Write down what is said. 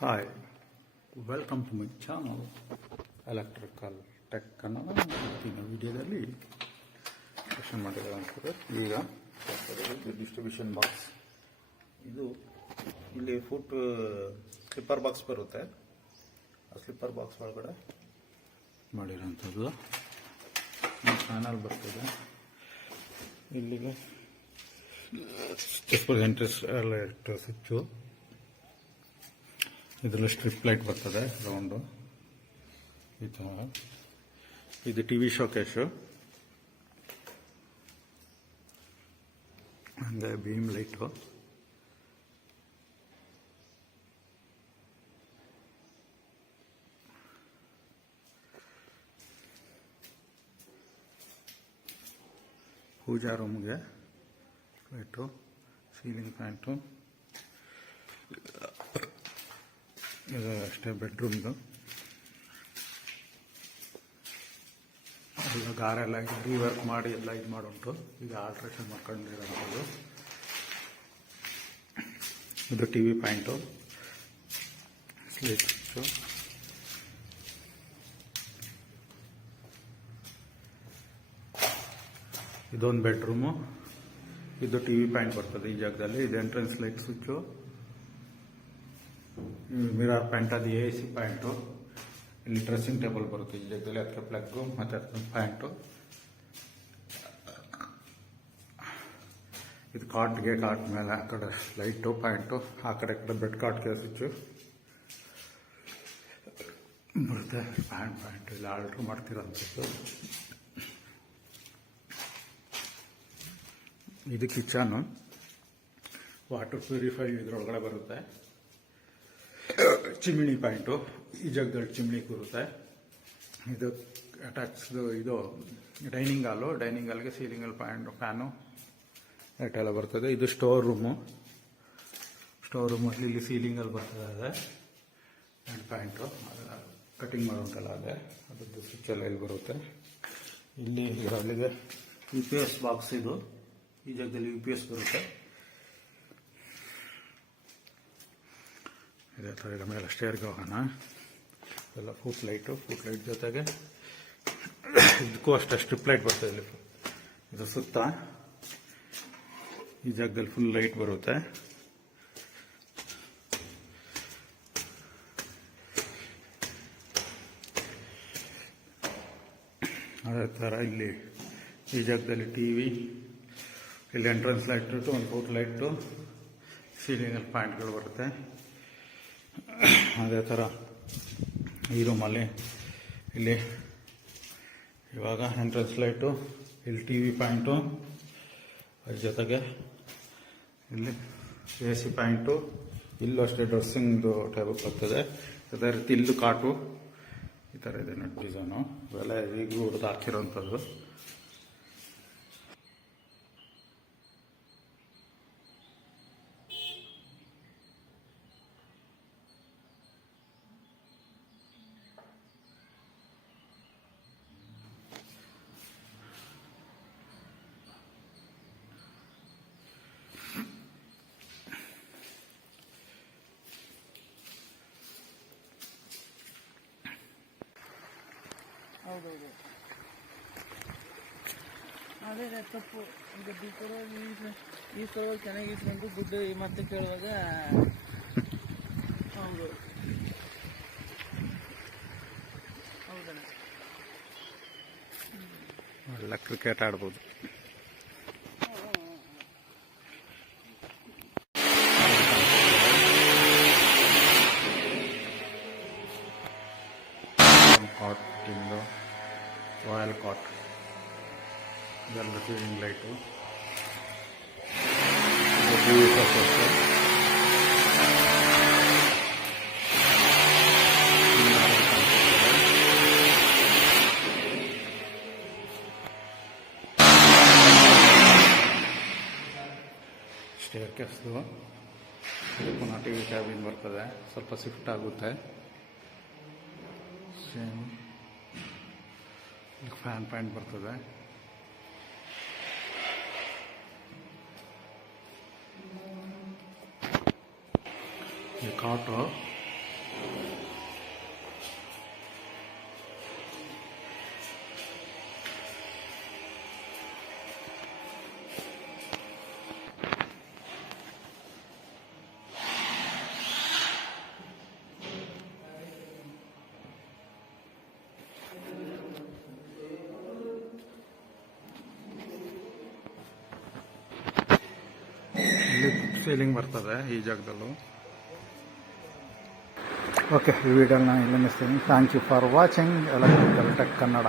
Hi, welcome to my channel Electrical Tech Kannada. ಇವತ್ತಿನ ವಿಡಿಯೋದಲ್ಲಿ question ಮಾಡಿದ್ದಾರೆ ಅನ್ಸುತ್ತೆ. ಈಗ ಡಿಸ್ಟ್ರಿಬ್ಯೂಷನ್ ಬಾಕ್ಸ್ ಇದು ಇಲ್ಲಿ ಫುಟ್ ಸ್ಲಿಪ್ಪರ್ ಬಾಕ್ಸ್ ಬರುತ್ತೆ. ಆ ಸ್ಲಿಪ್ಪರ್ ಬಾಕ್ಸ್ ಒಳಗಡೆ ಮಾಡಿರೋಂಥದ್ದು ಚಾನಲ್ ಬರ್ತದೆ. ಇಲ್ಲಿಗೆ ಇಂಟ್ರೆಸ್ಟ್ ಸ್ವಿಚ್ಚು, ಇದರಲ್ಲಿ ಸ್ಟ್ರಿಪ್ ಲೈಟ್ ಬರ್ತದೆ ರೌಂಡು ಈ ಥರ. ಇದು ಟಿವಿ ಶೋಕೇಶು, ಹಂಗೆ ಬೀಮ್ ಲೈಟು, ಪೂಜಾ ರೂಮ್ಗೆ ಲೈಟು, ಸೀಲಿಂಗ್ ಫ್ಯಾನ್ಟು, ಇದು ಅಷ್ಟೇ ಬೆಡ್ರೂಮ್ದು. ಎಲ್ಲ ಗಾರೆಲ್ಲ ರಿವರ್ಕ್ ಮಾಡಿ ಎಲ್ಲ ಇದು ಮಾಡುಂಟು. ಈಗ ಆಲ್ಟ್ರೇಷನ್ ಮಾಡ್ಕೊಂಡಿರೋಂಥದ್ದು. ಇದು T V point, sleep switch, ಇದೊಂದು ಬೆಡ್ರೂಮು. ಇದು ಟಿ ವಿ ಪಾಯಿಂಟ್ ಬರ್ತದೆ ಈ ಜಾಗದಲ್ಲಿ. ಇದು entrance light switch, mirror point, ಅದು ಎ ಸಿ ಪಾಯಿಂಟು. ಇಲ್ಲಿ ಡ್ರೆಸ್ಸಿಂಗ್ ಟೇಬಲ್ ಬರುತ್ತೆ ಈ ಜಾಗದಲ್ಲಿ, ಅದಕ್ಕೆ ಪ್ಲಗ್ಗು ಮತ್ತು ಅದಕ್ಕೆ ಪಾಯಿಂಟು. ಇದು ಕಾಟ್ ಮೇಲೆ ಆ ಕಡೆ ಲೈಟು ಪಾಯಿಂಟು, ಆ ಕಡೆ ಬೆಡ್ ಕಾಟ್ಗೆ ಸ್ವಿಚ್ಚು ಬರುತ್ತೆ. ಪಾಯಿಂಟು ಇಲ್ಲಿ ಆರ್ಡ್ರ್ ಮಾಡ್ತಿರೋಂಥದ್ದು. ಇದು ಕಿಚನು, ವಾಟರ್ ಪ್ಯೂರಿಫೈ ಇದರೊಳಗಡೆ ಬರುತ್ತೆ. ಚಿಮಿಣಿ ಪಾಯಿಂಟು, ಈ ಜಾಗದಲ್ಲಿ ಚಿಮಿಣಿ ಕೂರುತ್ತೆ. ಇದು ಅಟ್ಯಾಚ್ದು ಇದು ಡೈನಿಂಗ್ ಹಾಲ್ಗೆ ಸೀಲಿಂಗಲ್ಲಿ ಫ್ಯಾನು ಲೈಟೆಲ್ಲ ಬರ್ತದೆ. ಇದು ಸ್ಟೋರ್ ರೂಮಲ್ಲಿ ಇಲ್ಲಿ ಸೀಲಿಂಗಲ್ಲಿ ಬರ್ತದೆ ಅದೇ ಆ್ಯಂಡ್ ಪ್ಯಾಂಟು ಕಟಿಂಗ್ ಮಾಡುವಂತೆಲ್ಲ ಅದೇ ಅದರದ್ದು ಸ್ವಿಚ್ಚೆಲ್ಲ ಇಲ್ಲಿ ಬರುತ್ತೆ. ಇಲ್ಲಿ ಇದರಲ್ಲಿಗೆ ಯು ಪಿ ಎಸ್ ಬಾಕ್ಸ್, ಇದು ಈ ಜಾಗದಲ್ಲಿ ಯು ಪಿ ಎಸ್ ಬರುತ್ತೆ. ಇದೇ ಥರ ಈಗ ಮೇಲೆ ಸ್ಟೇರ್ಗೆ ಹೋಗೋಣ. ಎಲ್ಲ ಫುಟ್ ಲೈಟ್ ಜೊತೆಗೆ ಇದಕ್ಕೂ ಅಷ್ಟೇ ಸ್ಟ್ರಿಪ್ ಲೈಟ್ ಬರ್ತದೆ ಇಲ್ಲಿ. ಇದು ಸುತ್ತ ಈ ಜಾಗದಲ್ಲಿ ಫುಲ್ ಲೈಟ್ ಬರುತ್ತೆ. ಅದೇ ಥರ ಇಲ್ಲಿ ಈ ಜಾಗದಲ್ಲಿ ಟಿ ವಿ, ಇಲ್ಲಿ ಎಂಟ್ರೆನ್ಸ್ ಲೈಟ್ ಇಟ್ಟು ಒಂದು ಫುಟ್ ಲೈಟು, ಸೀಲಿಂಗಲ್ಲಿ ಪಾಯಿಂಟ್ಗಳು ಬರುತ್ತೆ. ಅದೇ ಥರ ಈ ರೂಮಲ್ಲಿ ಇಲ್ಲಿ ಇವಾಗ ಎಂಟ್ರೆನ್ಸ್ ಲೈಟು, ಇಲ್ಲಿ ಟಿ ವಿ ಪಾಯಿಂಟು, ಅದ್ರ ಜೊತೆಗೆ ಇಲ್ಲಿ ಎ ಸಿ ಪಾಯಿಂಟು, ಇಲ್ಲೂ ಅಷ್ಟೇ ಡ್ರೆಸ್ಸಿಂಗ್ದು ಟೇಬಲ್ ಬರ್ತದೆ. ಅದೇ ರೀತಿ ಇಲ್ಲೂ ಕಾಟು ಈ ಥರ ಇದೆ ನೋಡಿ ಡಿಸೈನು. ಇವೆಲ್ಲ ಈಗಲೂ ಹೊಡೆದು ಹಾಕಿರೋಂಥದ್ದು. ಹೌದೌದು, ಅದೇ ತಪ್ಪು. ಈಗ ಈ ಸಲುವಾಗಿ ಚೆನ್ನಾಗಿ ಇಸ್ಕೊಂಡು ದುಡ್ಡು ಮತ್ತೆ ಕೇಳುವಾಗ ಹೌದು ಹೌದಣ್ಣ. ಎಲ್ಲ ಕ್ರಿಕೆಟ್ ಆಡ್ಬೋದು. ಕಾಟ್ ತಿಂದು ರಾಯಲ್ ಕಾಟ್, ಇದೆಲ್ಲ ಸೀಲಿಂಗ್ ಲೈಟು, ಸ್ಟೇರ್ ಕೇಸ್ದು. ಪುನಃ ಟಿ ವಿ ಕ್ಯಾಬಿನ್ ಬರ್ತದೆ, ಸ್ವಲ್ಪ ಶಿಫ್ಟ್ ಆಗುತ್ತೆ. ಸೇಮ್ ಫ್ಯಾನ್ ಪಾಯಿಂಟ್ ಬರ್ತದೆ. ಈ ಕಾಟು ಇಲ್ಲಿ ಸೇಲಿಂಗ್ ಬರ್ತದೆ ಈ ಜಾಗದಲ್ಲೂ. ಓಕೆ, ಈ ವಿಡಿಯೋನ ಇಲ್ಲಿ ನಿಲ್ಲಿಸ್ತೀನಿ. Thank you for watching electrical tech Kannada.